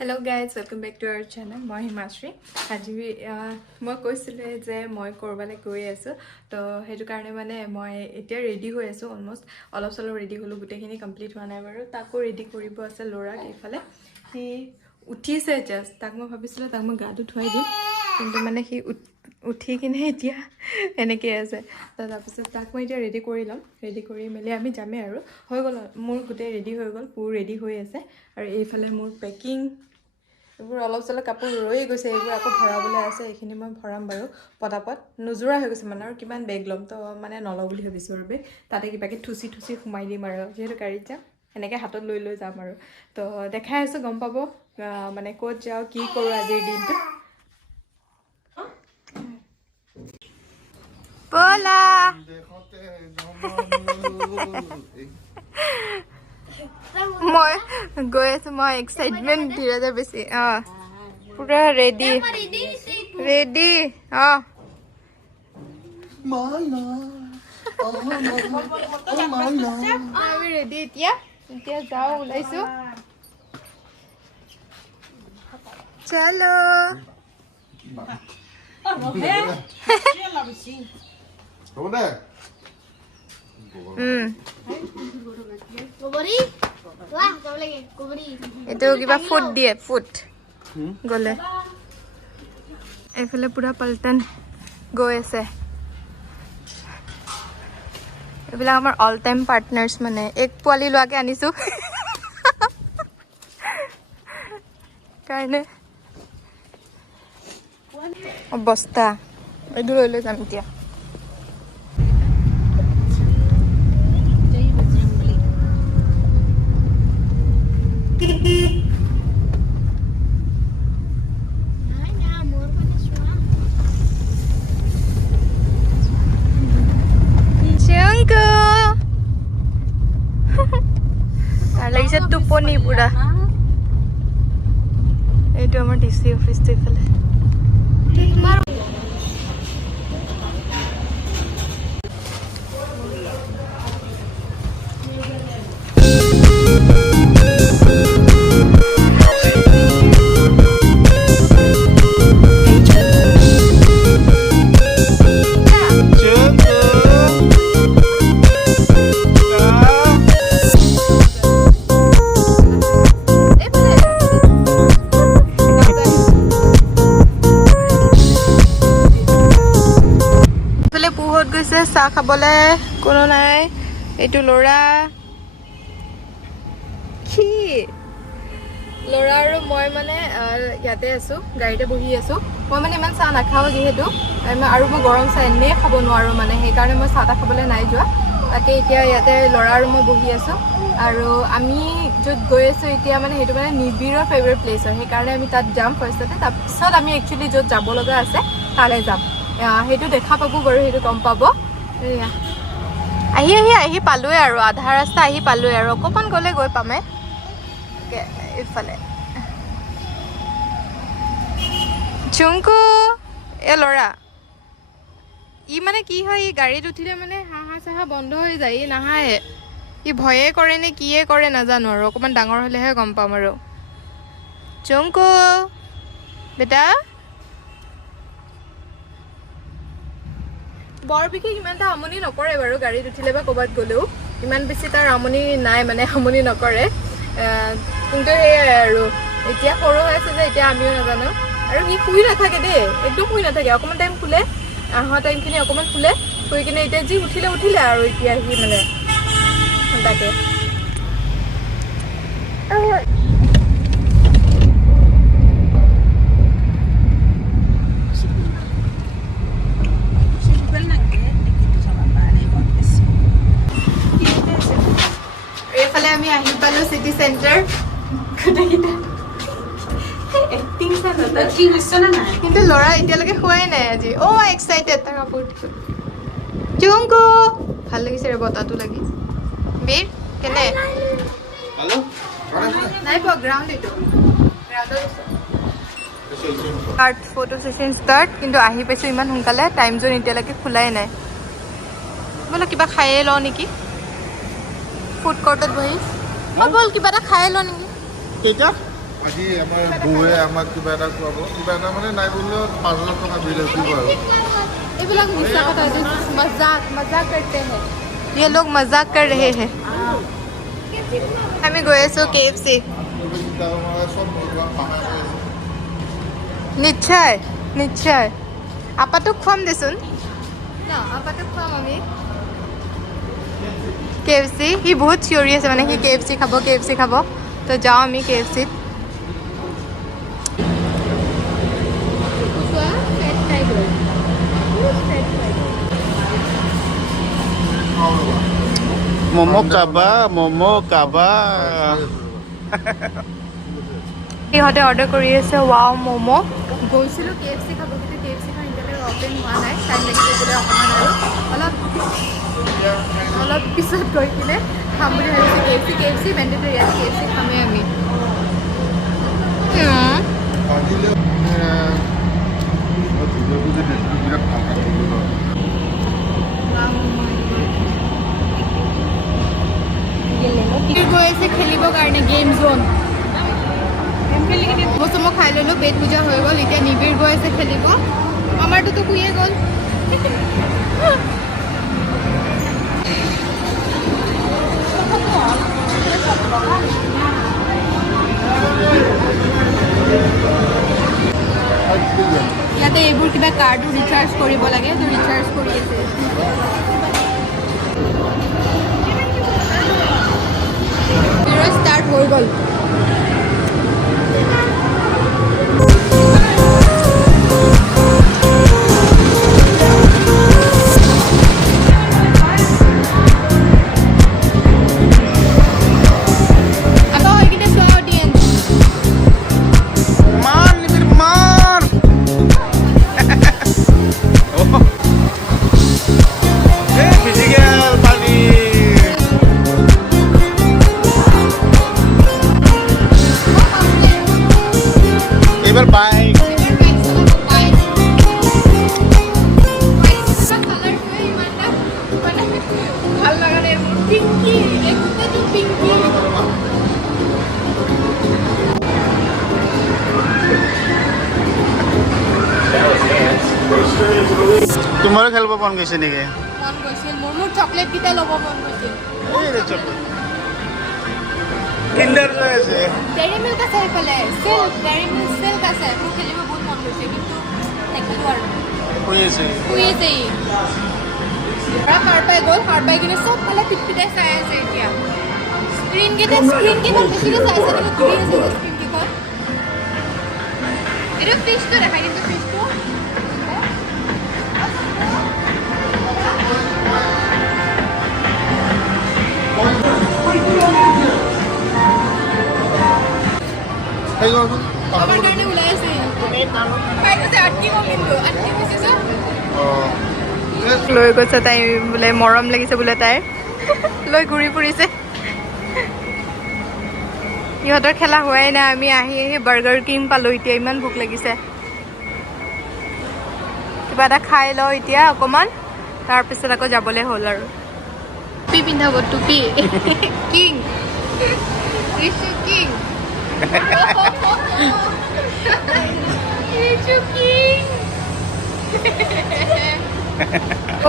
Hello guys, welcome back to our channel. মই হিমাশ্ৰী আজি মই কৈছিলো যে মই কৰবালে গৈ আছো তো হেতু কাৰণে মানে মই এতিয়া ৰেডি হৈ আছো অলমোস্ট অলপ চলপ ৰেডি হলো গুটেখিনি কমপ্লিট হোৱা নাই বাৰু তাকো ৰেডি কৰিব আছে লৰাক ইফালে হি উঠিছে জাস্ট তাক মই ভাবিছিলো তাক মই গাটো ধুৱাই দিম কিন্তু মানে হি উঠি কিনে এতিয়া এনেকৈ আছে তো তাৰপিছত তাক মই এতিয়া ৰেডি কৰি ল'ম ৰেডি কৰি মেলি আমি যামেই আৰু হৈ গ'ল মোৰ গোটেই ৰেডি হৈ গ'ল পুৰ ৰেডি হৈ আছে আৰু এইফালে মোৰ পেকিং এইবোৰ অলপ চলপ কাপোৰ ৰৈ গৈছে এইবোৰ আকৌ ভৰাবলৈ আছে এইখিনি মই ভৰাম বাৰু পটাপট নোজোৰা হৈ গৈছে মানে আৰু কিমান বেগ ল'ম তো মানে নলওঁ বুলি ভাবিছোঁ আৰু তাতে কিবাকে থুচি সোমাই দিম আৰু যিহেতু গাড়ীত যাম এনেকৈ হাতত লৈ যাম আৰু তো দেখাই আছোঁ গম পাব মানে ক'ত যাওঁ কি কৰোঁ আজিৰ দিনটো ব'লা মই গৈ আছো মই এক্সাইটমেণ্ট ধীৰে বেছি পুৰা ৰেডি ৰেডি আমি ৰেডি এতিয়া যাওঁ ওলাইছো চলো এইটো কিবা ফুট দিয়ে ফুট গলে এইফালে পুৰা পল্টন গৈ আছে এইবিলাক আমাৰ অল টাইম পাৰ্টনাৰ্ছ মানে এক পোৱালি লোৱাকে আনিছো কাৰণে অৱস্থা এইটো লৈ যাম এতিয়া লাগিছে টোপনি পুৰা এইটো আমাৰ ডিচি অফিচটো এইফালে চাহ খাবলে কোনো নাই এইটো ল'ৰা কি ল'ৰা আৰু মই মানে ইয়াতে আছো গাড়ীতে বহি আছো মই মানে ইমান চাহ নাখাওঁ যিহেতু আৰু মই গৰম চাহ এনেই খাব নোৱাৰো মানে সেইকাৰণে মই চাহ খাবলৈ নাই যোৱা তাকে এতিয়া ইয়াতে ল'ৰা আৰু মই বহি আছো আৰু আমি য'ত গৈ আছো এতিয়া মানে সেইটো মানে নিবিৰৰ ফেভৰেট প্লেচ হয় সেইকাৰণে আমি তাত যাম ফাৰ্ষ্টতে তাৰপিছত আমি একচুৱেলি য'ত যাব লগা আছে তালৈ যাম সেইটো দেখা পাব বাৰু সেইটো গম পাব আহি পালোৱে আৰু আধা ৰাস্তা আহি পালোৱে আৰু অকণমান গ'লে গৈ পামে এইফালে চুংকু এ ল'ৰা ই মানে কি হয় ই গাড়ীত উঠিলে মানে হাঁহা চাহা বন্ধ হৈ যায় ই নাহায়ে ই ভয়ে কৰে নে কিয়ে কৰে নাজানো আৰু অকণমান ডাঙৰ হ'লেহে গম পাম আৰু চুংকু বেটা বৰ বিশেষ ইমান এটা আমনি নকৰে বাৰু গাড়ীত উঠিলে বা ক'ৰবাত গ'লেও ইমান বেছি তাৰ আমনি নাই মানে আমনি নকৰে কিন্তু সেয়াই আৰু এতিয়া সৰু হৈ আছে যে এতিয়া আমিও নাজানো আৰু সি শুই নাথাকে দেই একদম শুই নাথাকে অকণমান টাইম শুলে অহা টাইমখিনি অকণমান শুলে শুই কিনে এতিয়া যি উঠিলে আৰু এতিয়া সি মানে তাকে এইফালে আমি আহি পালো চিটি চেণ্টাৰ কিন্তু ল'ৰা এতিয়ালৈকে খোৱাই নাই আজি এক্সাইটেড তাৰ কাপোৰ চুংকু ভাল লাগিছে ৰে বতাহটো লাগি বীৰ কেনে নাই পোৱা গ্ৰাউণ্ড এইটো ষ্টাৰ্ট ফটো ছেশ্যন ষ্টাৰ্ট কিন্তু আহি পাইছোঁ ইমান সোনকালে টাইম জোন এতিয়ালৈকে খোলাই নাই বোলো কিবা খায়ে লওঁ নেকি ফুড কোৰ্টত বহি বল কিবা এটা খাই লওঁ নেকি আজি আমাৰ বৌয়ে আমাক কিবা এটা খুৱাব, কিবা এটা মানে নাই বুলিলেও 5,000 টকা বিল উঠিব আৰু এইবিলাক মিছা কথা, मजाक मजाक करते हैं ये लोग, मजाक कर रहे हैं। আমি গৈ আছো KFC। চব ভগৱান সহায় কৰি আছে। নিশ্চয় নিশ্চয়, আপাটোক খুৱাম দেচোন ন, আপাটোক খুৱাম আমি KFC। সি বহুত চিঞৰি আছে মানে, সি KFC খাব KFC খাব, তো যাওঁ আমি KFCত। Momo kaba, momo kaba. সিহঁতে অৰ্ডাৰ কৰি আছে ৱাও ম'ম'। গৈছিলোঁ KFC খাব, কিন্তু KFC খন এতিয়ালৈকে অপেন হোৱা নাই, টাইম লাগিব বোলে অকণমান, আৰু অলপ পিছত গৈ কিনে খাম বুলি ভাবিছোঁ KFC মেণ্ডেটৰী, ইয়াত KFC খামেই আমি। আজিলৈ ভিডিঅ'টো যে দেখিলোঁ বিৰাট ভাল লাগিল। গৈ আছে খেলিবৰ কাৰণে গেম জোন। বস্তু মই খাই ল'লোঁ, পেট পূজা হৈ গ'ল, এতিয়া নিবিৰ গৈ আছে খেলিব, আমাৰটোতো শুয়ে গ'ল। ইয়াতে এইবোৰ কিবা কাৰ্ডো ৰিচাৰ্জ কৰিব লাগে, তো ৰিচাৰ্জ কৰি আছে। ষ্টাৰ্ট হৈ গ'ল। তোমাৰো খেলিব মন গৈছে নেকি? মন গৈছিল, মোৰ চকলেট কেইটা ল'ব মন গৈছিল। এই চকলেট কিণ্ডাৰ লৈ আছে, ডেইৰী মিল্ক আছে সেইফালে, চিল্ক ডেইৰী মিল্ক চিল্ক আছে, মোৰ খেলিব বহুত মন গৈছে, কিন্তু থাকিলোঁ আৰু শুই আছে। শুই আছে ই। সাৰ পাই গ'ল, সাৰ পাই কিনে চবফালে পিটপিটাই চাই আছে। এতিয়া স্ক্ৰীনকেইটা বেছিকৈ চাই আছে, কিন্তু ঘূৰি আছে স্ক্ৰীনকেইখন। এইটো ফিছটো দেখাই দিছোঁ, ফিছটো আমাৰ কাৰণে ওলাই আছে, পাই গৈছে, আটকিব, কিন্তু আটকি গৈছে। লৈ গৈছে তাই বোলে, মৰম লাগিছে বোলে তাইৰ, লৈ ঘূৰি ফুৰিছে। ইহঁতৰ খেলা হোৱাই নাই, আমি আহি বাৰ্গাৰ কিং পালোঁ। এতিয়া ইমান ভোক লাগিছে, কিবা এটা খাই লওঁ এতিয়া অকণমান, তাৰপিছত আকৌ যাবলৈ হ'ল আৰু। টুপি পিন্ধাব, টুপি কিং কিং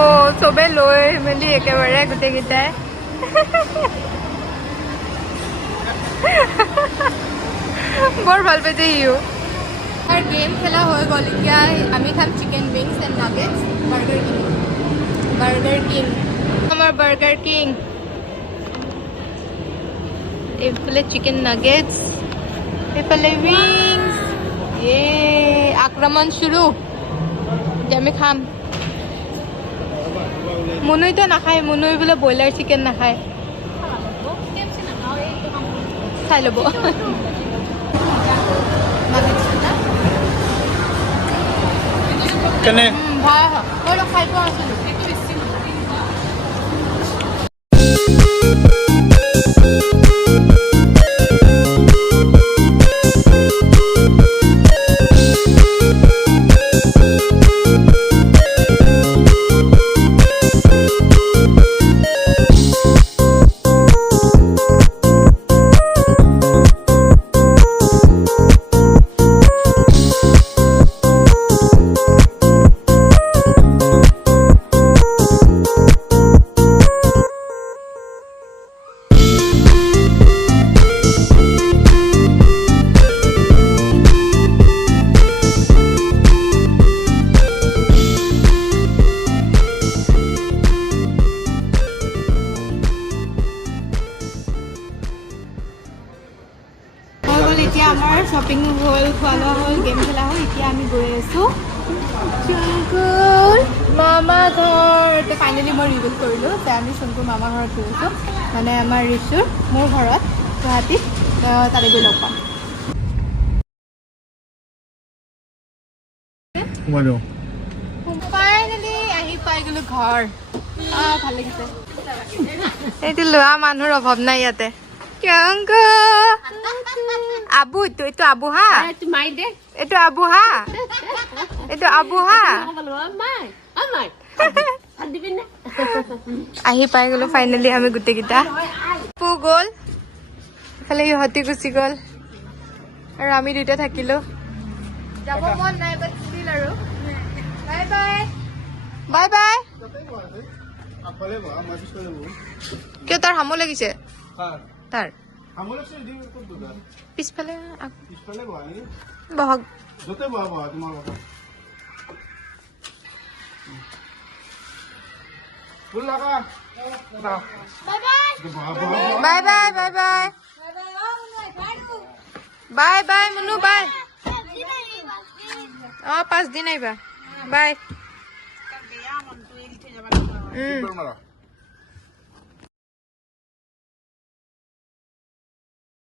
অ' চবে লৈ মেলি একেবাৰে গোটেইকেইটাই বৰ ভাল পাইছে সিও। তাৰ গেম খেলা হৈ গ'ল, এতিয়া আমি খাম chicken wings and nuggets. Burger king আমাৰ বাৰ্গাৰ কিং। এইফালে চিকেন নাগেটছ, এইফালে উইংছ। আক্ৰমণ শুৰু, এতিয়া আমি খাম। মুনুইতো নাখায়, মুনুই বোলে ব্ৰইলাৰ চিকেন নাখায়, চাই ল'ব। কেনে ভাল খাই পোৱা আছিলোঁ। এতিয়া আমাৰ শ্বপিং হ'ল, খোৱা লোৱা হ'ল, গেম খেলা হ'ল, এতিয়া আমি গৈ আছোঁ শংকুৰ মামা ঘৰ। এতিয়া ফাইনেলি মই ৰিভিল কৰিলোঁ যে আমি শংকুৰ মামা ঘৰত গৈ আছোঁ, মানে আমাৰ ৰিচুৰ মোৰ ঘৰত গুৱাহাটীত, তাতে গৈ লগ পাম। ফাইনেলি আহি পাই গ'লো ঘৰ। ভাল লাগিছে। এইটো লোৱা মানুহৰ অভাৱ নাই ইয়াতে। আবু এইটো আবু হা, এইটো আবু হা, এইটো আবু হা। আহি পাই গ'লো ফাইনেলি আমি গোটেইকেইটা। পু গ'ল, ইফালে ইহঁতি গুচি গ'ল আৰু আমি দুটা থাকিলো। যাব মন নাই বাট ষ্টিল আৰু বাই বাই বাই বাই। কিয় তাৰ হামো লাগিছে? তাৰ পিছফালে বহক। Bye bye bye bye bye bye Munu বাই। 5 দিন আহিবা বাই।